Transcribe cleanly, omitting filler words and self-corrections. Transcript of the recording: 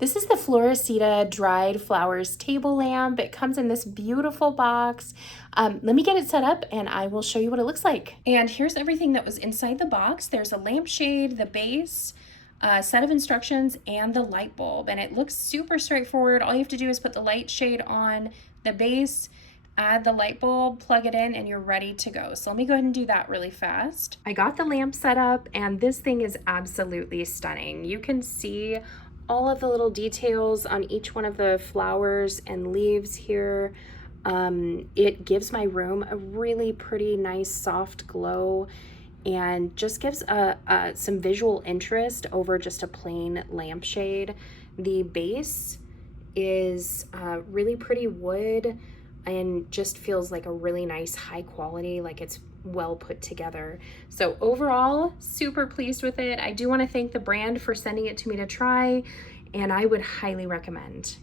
This is the Floresita dried flowers table lamp. It comes in this beautiful box. Let me get it set up and I will show you what it looks like. And here's everything that was inside the box. There's a lampshade, the base, a set of instructions, and the light bulb. And it looks super straightforward. All you have to do is put the light shade on the base, add the light bulb, plug it in, and you're ready to go. So let me go ahead and do that really fast. I got the lamp set up and this thing is absolutely stunning. You can see all of the little details on each one of the flowers and leaves here. It gives my room a really pretty nice soft glow and just gives some visual interest over just a plain lampshade. The base is really pretty wood and just feels like a really nice high quality, like it's well put together. So overall, super pleased with it. I do want to thank the brand for sending it to me to try, and I would highly recommend.